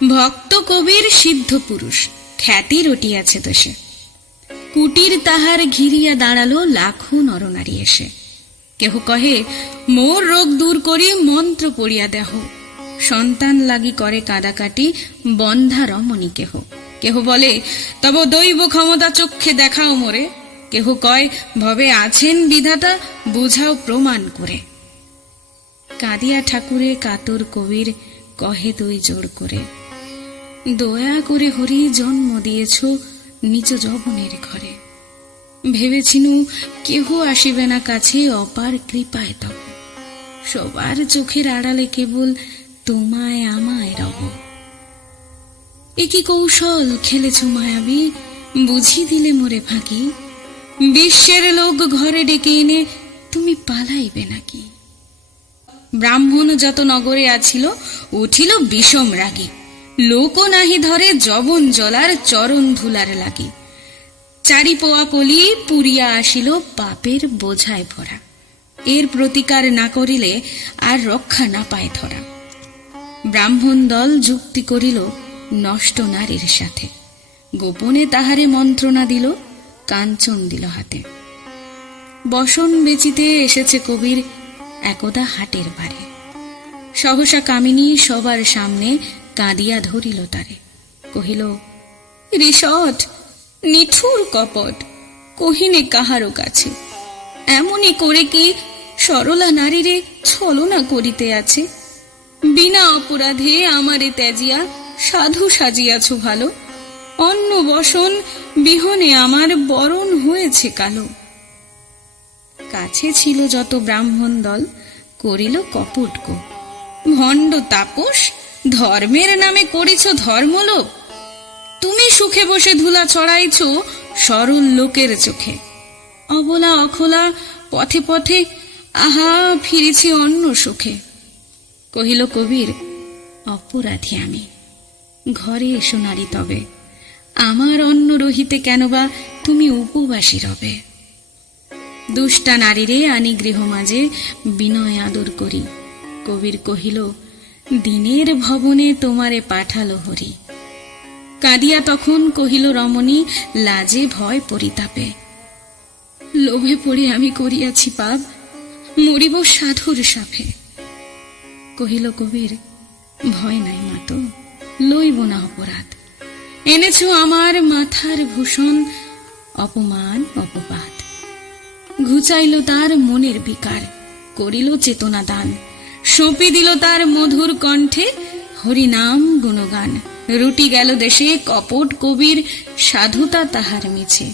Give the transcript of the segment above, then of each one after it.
ভক্ত কবির সিদ্ধ পুরুষ, খ্যাতি রটিয়াছে দোষে। কুটির তাহার ঘিরিয়া দাঁড়ালো লাখো নরনারী এসে। কেহ কহে মোর রোগ দূর করি মন্ত্র পড়িয়া দেহ, সন্তান লাগি করে কাদাকাটি বন্ধা রমণী কেহ। কেহ বলে তব দৈব ক্ষমতা চক্ষে দেখাও মোরে, কেহ কয় ভবে আছেন বিধাতা বুঝাও প্রমাণ করে। কাঁদিয়া ঠাকুরে কাতর কবির কহে দুই জোড় করে, দয়া করে হরি জন্ম দিয়েছ নিজ যবনের ঘরে। ভেবেছিনু কেহ আসিবে না কাছে অপার কৃপায় তব, সবার চোখের আড়ালে কেবল তোমায় আমায় রব। একই কৌশল খেলেছ মায়াবী, বুঝি দিলে মোরে ফাঁকি। বিশ্বের লোক ঘরে ডেকে এনে তুমি পালাইবে নাকি? ব্রাহ্মণ যত নগরে আছিল উঠিল বিষম রাগী, লোক নাহি ধরে যবন জলার চরণ ধুলার লাগি। চারি পোয়া কলি পুরিয়া আসিল পাপের বোঝায় ভরা, এর প্রতিকার না করিলে আর রক্ষা না পায় ধরা। ব্রাহ্মণ দল যুক্তি করিল নষ্ট নারীর সাথে, গোপনে তাহারে মন্ত্রণা দিল কাঞ্চন দিল হাতে। বসন বেচিতে এসেছে কবির একদা হাটের বারে, সহসা কামিনী সবার সামনে কাঁদিয়া ধরিল তারে। কহিল রিসট নিঠুর কপট, কহিনে কাহারও কাছে, এমনই করে কি সরলা নারীরে ছলনা করিতে আছে? বিনা অপরাধে আমারে ত্যাজিয়া সাধু সাজিয়াছ ভালো, অন্ন বসন বিহনে আমার বরণ হয়েছে কালো। কাছে ছিল যত ব্রাহ্মণ দল করিল কপটক, ভণ্ড তাপস ধর্মের নামে করেছ ধর্মলোপ। তুমি সুখে বসে ধুলা ছড়াইছ সরল লোকের চোখে, অবলা অখোলা পথে পথে আহা ফিরেছি অন্য সুখে। কহিল কবির অপরাধী আমি, ঘরে এসো নারী তবে, আমার অন্ন রহিতে কেন বা তুমি উপবাসী রবে। দুষ্টা নারীরে আনি গৃহ মাঝে বিনয় আদর করি। কবির কহিল দিনের ভবনে তোমারে পাঠালো হরি। কাঁদিয়া তখন কহিল রমণী লাজে ভয় পরিতাপে, লোভে পড়ে আমি করিয়াছি পাপ, মরিব সাধুর সাপে। কহিল কবির ভয় নাই মাতো, লইব না অপরাধ, এনেছ আমার মাথার ভূষণ অপমান অপবাদ। ঘুচাইল তার মনের বিকার, করিল চেতনা দান, সঁপি দিল তার মধুর কণ্ঠে হরিনাম গুণগান। রুটি গেল দেশে কপট কবির সাধুতা তাহার মিছে,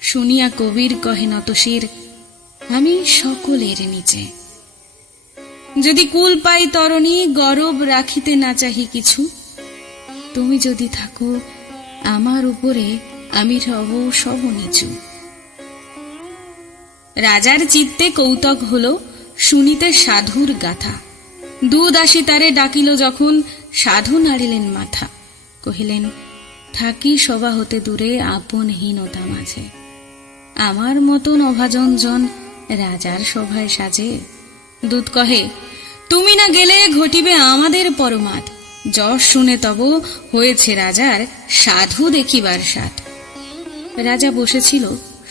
শুনিয়া কবির কহে নতশির আমি সকলের নিচে। যদি কুল পাই তরণী গরব রাখিতে না চাহি কিছু, তুমি যদি থাকো আমার উপরে আমি রব সব নিচু। রাজার চিত্তে কৌতুক হল শুনিতে সাধুর গাথা, দুদাসী তারে ডাকিল যখন সাধু নাড়িলেন মাথা। কহিলেন থাকি সভা হতে দূরে আপন হীনতা মাঝে, আমার মতন অভাজন জন রাজার সভায় সাজে। দূত কহে তুমি না গেলে ঘটিবে আমাদের পরমাদ, যশ শুনে তব হয়েছে রাজার সাধু দেখিবার সাথ। রাজা বসেছিল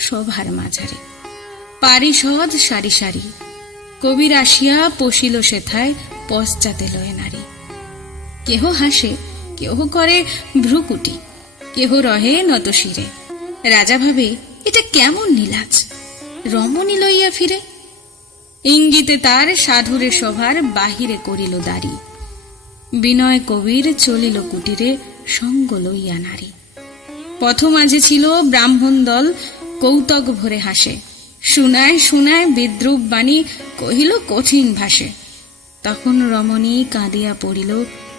সভার মাঝারে, পারিষদ সারি সারি, কবির আসিয়া পশিল সেথায় পশ্চাতে লয়ে নারী। কেহ হাসে, কেহ করে ভ্রুকুটি, কেহ রহে নত শিরে। রাজা ভাবে এটা কেমন নীলাজ, রমণী লইয়া ফিরে। ইঙ্গিতে তার সাধুরে সভার বাহিরে করিল দাঁড়ি, বিনয় কবির চলিল কুটিরে সঙ্গ লইয়া নারী। পথ মাঝে ছিল ব্রাহ্মণ দল কৌতুক ভরে হাসে, শুনায় শুনায় বিদ্রুপ বাণী কহিল কঠিন ভাষে। তখন রমণী কাঁদিয়া পড়িল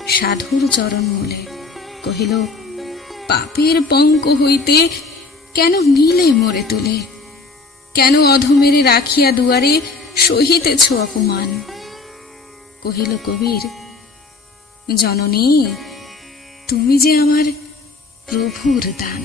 সাধুর চরণ মূলে, কহিল পাপের পঙ্ক হইতে কেন নিলে মোরে তুলে, কেন অধমেরে রাখিয়া দুয়ারে সহিতেছ অপমান। কহিল কবির জননী তুমি যে আমার প্রভুর দান।